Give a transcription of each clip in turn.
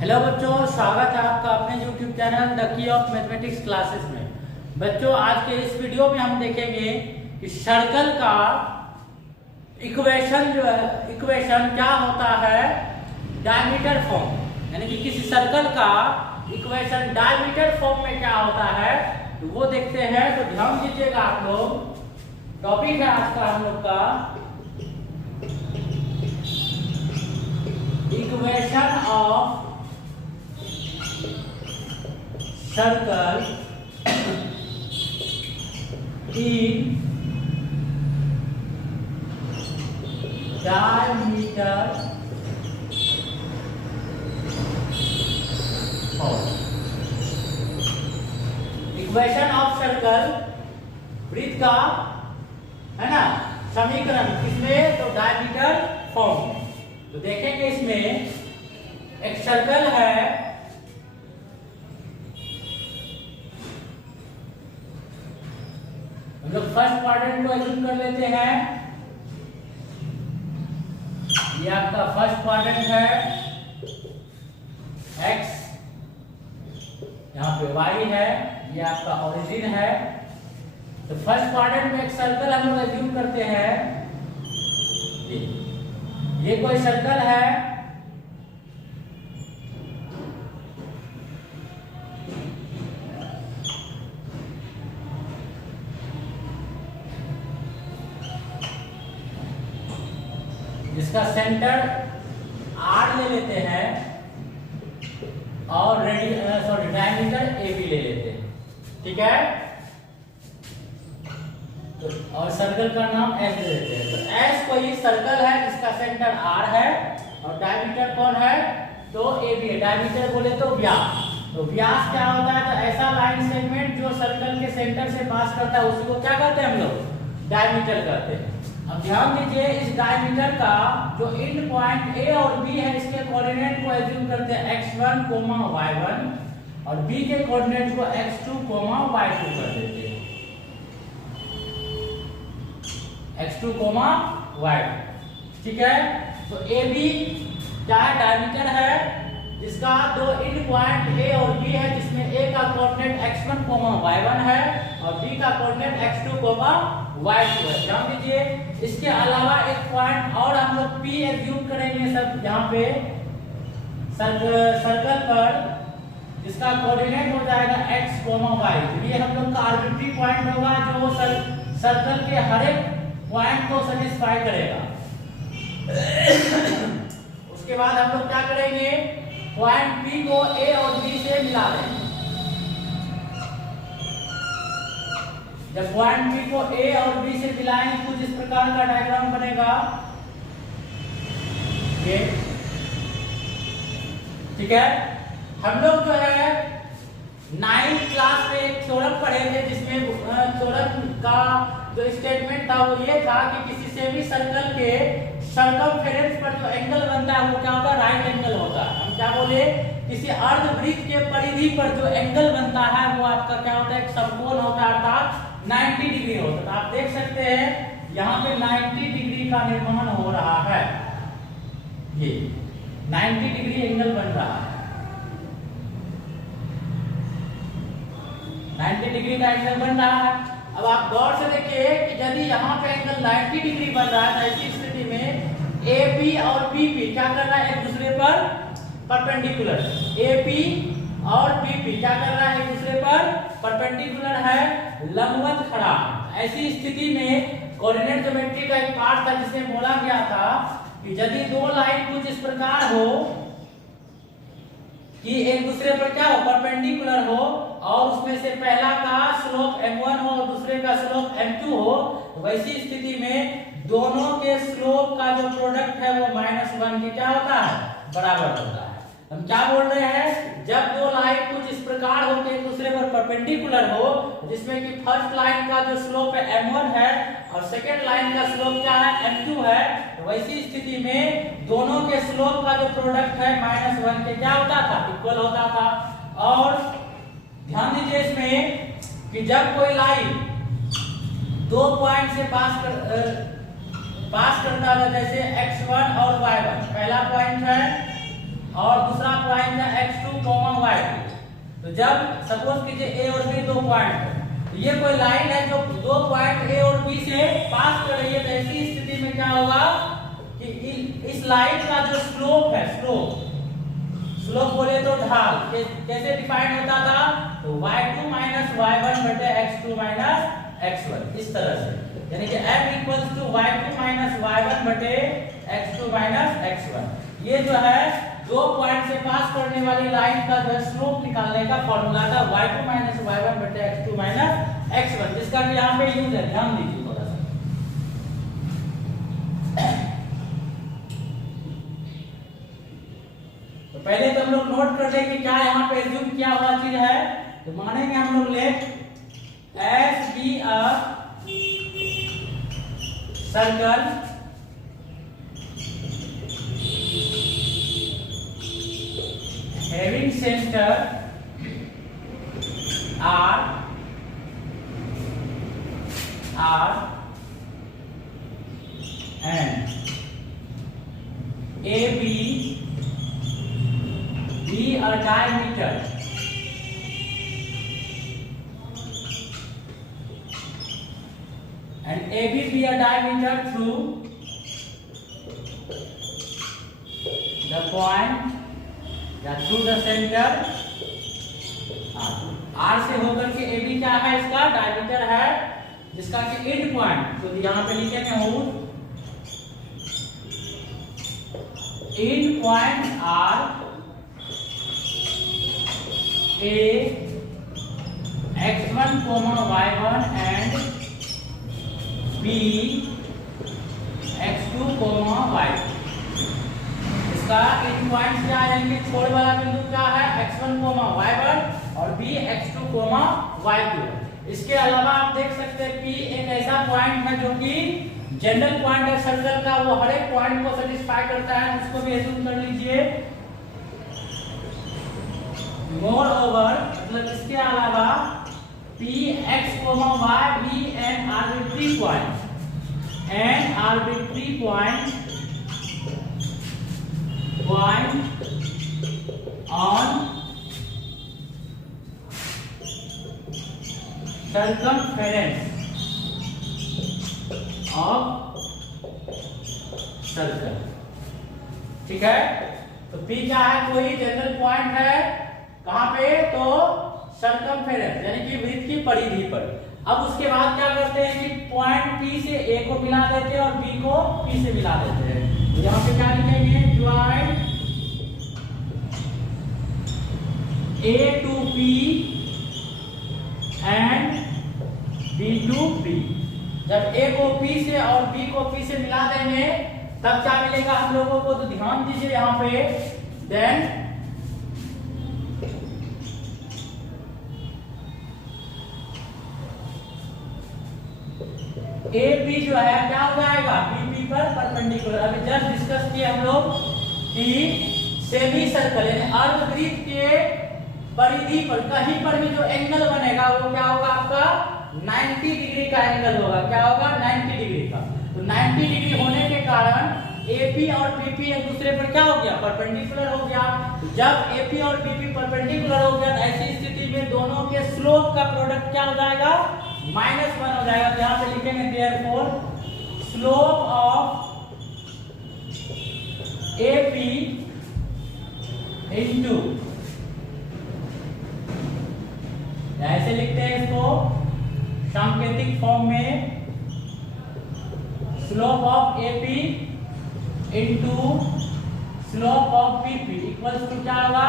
Hello बच्चों, स्वागत है आपका अपने YouTube channel the key of mathematics classes में। बच्चों, आज के इस वीडियो में हम देखेंगे कि सर्कल का इक्वेशन क्या होता है डायमीटर फॉर्म, यानी कि किसी सर्कल का इक्वेशन डायमीटर फॉर्म में क्या होता है तो वो देखते हैं। तो ध्यान दीजिएगा आप लोग, टॉपिक है आज का हम लोग का equation of circle in diameter form। Equation of circle वृत्त का है ना समीकरण किसमें, तो डायमीटर फॉर्म में। तो देखेंगे इसमें एक सर्कल है, हम लोग फर्स्ट क्वाड्रेंट को एज्यूम कर लेते हैं। ये आपका फर्स्ट क्वाड्रेंट है, x यहाँ पे y है, ये आपका ओरिजिन है। तो फर्स्ट क्वाड्रेंट में एक सर्कल हम लोग एज्यूम करते हैं। ये कोई सर्कल है, जिसका सेंटर R ले लेते हैं और डायमीटर AB ले लेते हैं, ठीक है। तो और सर्कल का नाम S ले लेते हैं। तो S कोई सर्कल है जिसका सेंटर R है और डायमीटर कौन है, तो AB है। डायमीटर बोले तो व्यास। तो व्यास क्या होता है, तो ऐसा लाइन सेगमेंट जो सर्कल के सेंटर से पास करता है उसी को क्या कहते हैं हम लोग, डायमीटर कहते हैं। अब ध्यान दीजिए, इस डायमीटर का जो एंड पॉइंट A और B है, इसके कोऑर्डिनेट को एज्यूम करते हैं x1, y1 और B के कोऑर्डिनेट को x2, y2 कर देते हैं, x2, y2, ठीक है। तो AB क्या है, डायमीटर है जिसका दो एंड पॉइंट A और B है, जिसमें A का कोऑर्डिनेट x1, y1 है और B का कोऑर्डिनेट x2, y2 है। ध्यान दीजिए, इसके अलावा एक पॉइंट और हम लोग P एज्यूम करेंगे सब यहाँ पे सर्कल पर, जिसका कोऑर्डिनेट हो जाएगा x, y। तो ये हम लोग का आर्बिट्री पॉइंट होगा जो सर्कल के हर एक पॉइंट को सेटिस्फाई करेगा। उसके बाद हम लोग क्या करेंगे, पॉइंट P को A और B से मिला देंगे। जब पॉइंट P को A और B से मिलाएंगे कुछ इस प्रकार का डायग्राम बनेगा, ये ठीक है। हम लोग जो है 9th क्लास में एक थ्योरम पढ़े थे, जिसमें थ्योरम का जो स्टेटमेंट था वो ये था कि किसी सेमी सर्कल के सर्कमफेरेंस पर जो एंगल बनता है वो क्या होता है, राइट एंगल होता है। हम क्या बोले, किसी अर्धवृत्त के परिधि पर जो एंगल बनता है वो आपका क्या होता है, एक समकोण होता है, अर्थात 90 डिग्री होता है। तो आप देख सकते हैं यहाँ पे 90 डिग्री का निर्माण हो रहा है, ये 90 डिग्री एंगल बन रहा है, 90 डिग्री का एंगल बन रहा है। अब आप गौर से देखिए कि यदि यहाँ पे एंगल 90 डिग्री बन रहा है, तो ऐसी स्थिति में AP और BP क्या कर रहा है, एक दूसरे पर परपेंडिकुलर। AP और BP क्या कर रहा है, एक दूसरे पर परपेंडिकुलर है, लंबवत खड़ा। ऐसी स्थिति में कोऑर्डिनेट ज्योमेट्री का एक पार्ट था जिसमें बोला गया था कि यदि दो लाइन कुछ इस प्रकार हो कि एक दूसरे पर क्या हो, परपेंडिकुलर हो और उसमें से पहला का स्लोप m1 हो और दूसरे का स्लोप m2 हो, तो वैसी स्थिति में दोनों के स्लोप का जो प्रोडक्ट है वो -1 के क्या होता है, बराबर होता है। हम क्या बोल रहे हैं, जब दो लाइन कुछ इस प्रकार हो कि एक दूसरे पर परपेंडिकुलर हो, जिसमें कि फर्स्ट लाइन का जो स्लोप है m1 है और सेकंड लाइन का स्लोप क्या है, m2 है, तो वैसी स्थिति में दोनों के स्लोप का जो प्रोडक्ट है -1 के क्या होता था, इक्वल होता था। और ध्यान दीजिए इसमें कि जब कोई लाइन दो पॉइंट से पास करता है, जैसे x1 और y1 पहला पॉइंट है और दूसरा पॉइंट है तो जब सपोज कीजिए ए और बी 2 पॉइंट है, तो ये कोई लाइन है जो 2 पॉइंट ए और बी से पास कर रही है, तो ऐसी स्थिति में क्या होगा कि इस लाइन का जो स्लोप है, स्लोप बोले तो ढाल, कैसे डिफाइन होता था, तो y2 माइनस y1 बटे x2 माइनस x1, इस तरह से, यानी कि m equals to y2 minus y1 बटे x2 माइनस x1। ये जो है 2 पॉइंट से पास करने वाली लाइन का जो स्लोप निकालने का फॉर्मूला था y2 माइनस y1 बटे x2 माइनस x1, जिसका भी यहाँ पे यूज है, ध्यान दीजिए थोड़ा सा। तो पहले तो हम लोग नोट कर लें कि क्या यहाँ पे एज्यूम किया हुआ चीज है, तो मानेंगे हम लोग let S be a circle having center R and AB be a diameter and AB be a diameter through the point या थ्रू द सेंटर R से होकर के AB क्या है, इसका डायमीटर है, जिसका कि एंड पॉइंट, तो यहाँ पे लिखेंगे हम and point R A x1, y1 and B x2, y2। इसका इन पॉइंट्स क्या आएंगे, छोड़ वाला बिंदु क्या है, x1, y1 और B x2, y2। इसके अलावा आप देख सकते हैं P एक ऐसा पॉइंट है जो कि जनरल पॉइंट है सर्कल का, वो हर एक पॉइंट को सेटिस्फाई करता है, उसको भी एज्यूम कर लीजिए। मोर ओवर मतलब इसके अलावा P x, y be an arbitrary point on circumference of circle, ठीक है। तो P क्या है, कोई जनरल पॉइंट है, कहां पे, तो सर्कमफेरेंस यानी कि वृत्त की परिधि पर। अब उसके बाद क्या करते हैं कि पॉइंट P से A को मिला देते हैं और B को P से मिला देते हैं। तो यहाँ पे क्या लिखेंगे, join A to P and B to P। जब A को P से और B को P से मिला देंगे तब क्या मिलेगा हम लोगों को, तो ध्यान दीजिए यहाँ पे, देन AB जो है क्या हो जाएगा, BP पर परपेंडिकुलर। अभी जस्ट डिस्कस किए हम लोग कि सेमी सर्कल यानी अर्धवृत्त के परिधि पर कहीं पर भी जो एंगल बनेगा वो क्या होगा, आपका 90 डिग्री का एंगल होगा। क्या होगा, 90 डिग्री का। तो 90 डिग्री होने के कारण AP और BP एक दूसरे पर क्या हो गया, परपेंडिकुलर हो गया। तो जब AP और BP परपेंडिकुलर हो गया तो ऐसी स्थिति में दोनों के स्लोप का प्रोडक्ट क्या हो जाएगा, -1 हो जाएगा। तो यहाँ पे लिखेंगे therefore slope of AP into, ऐसे लिखते हैं इसको सांकेतिक फॉर्म में, slope of AP into slope of BP equals to क्या होगा,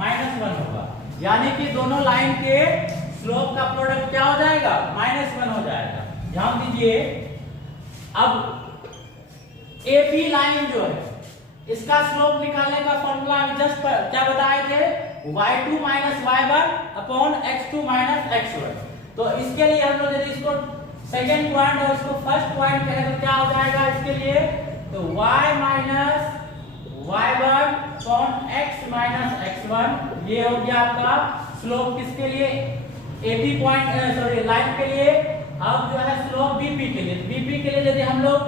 -1 होगा। यानी कि दोनों लाइन के स्लोप का प्रोडक्ट क्या हो जाएगा, -1 हो जाएगा। ध्यान दीजिए, अब AP लाइन जो है इसका स्लोप निकालने का फॉर्मूला हम जस्ट क्या बताए थे, y2 minus y1 upon x2 minus x1। तो इसके लिए हम लोग यदि इसको सेकेंड पॉइंट और इसको फर्स्ट पॉइंट करें तो क्या हो जाएगा इसके लिए, तो y minus y1 upon x minus x1, ये हो गया आपका स्लोप किसके लिए, AP पॉइंट सॉरी लाइन के लिए। अब जो है स्लोप BP के लिए, BP के लिए यदि हम लोग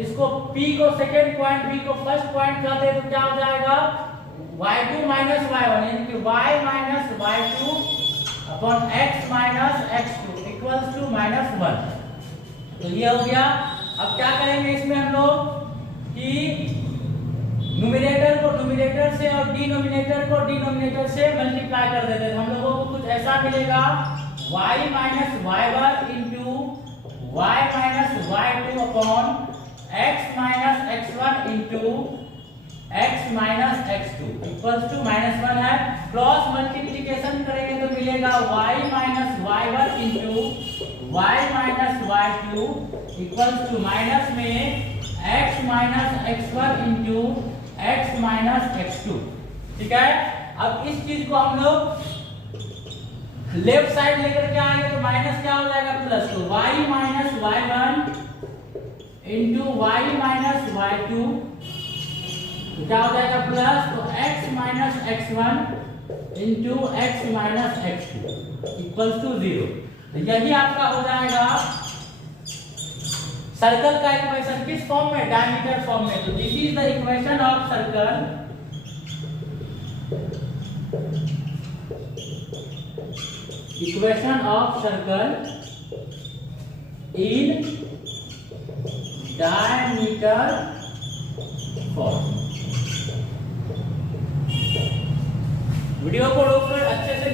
इसको P को सेकेंड पॉइंट, B को फर्स्ट पॉइंट कहते हैं तो क्या हो जाएगा, y2 माइनस y1 यानी कि y minus y2 upon x minus x2 equals to -1। तो ये हो गया। अब क्या करेंगे इसमें हम लोग कि न्यूमरेटर को न्यूमरेटर से और डिनोमिनेटर को डिनोमिनेटर से मल्टीप्लाई कर देते हैं। हम लोगों को कुछ ऐसा मिलेगा y minus y1 into y minus y2 upon x minus x1 into x minus x2 equals to -1 है। क्रॉस मल्टीप्लिकेशन करेंगे तो मिलेगा y minus y1 into y minus y2 equals to minus में x minus x1 into x minus x2। ठीक है। अब इस चीज को हम लोग लेफ्ट साइड लेकर के आएंगे तो माइनस क्या हो जाएगा प्लस। तो y minus y1 into y minus y2 क्या हो जाएगा प्लस। तो x minus x1 into x minus x2 equals to 0। तो यही आपका हो जाएगा सर्कल का इक्वेशन। किस फॉर्म में? डायमीटर फॉर्म में। तो this is the equation of circle. Equation of circle in diameter form. Video को रोककर अच्छे से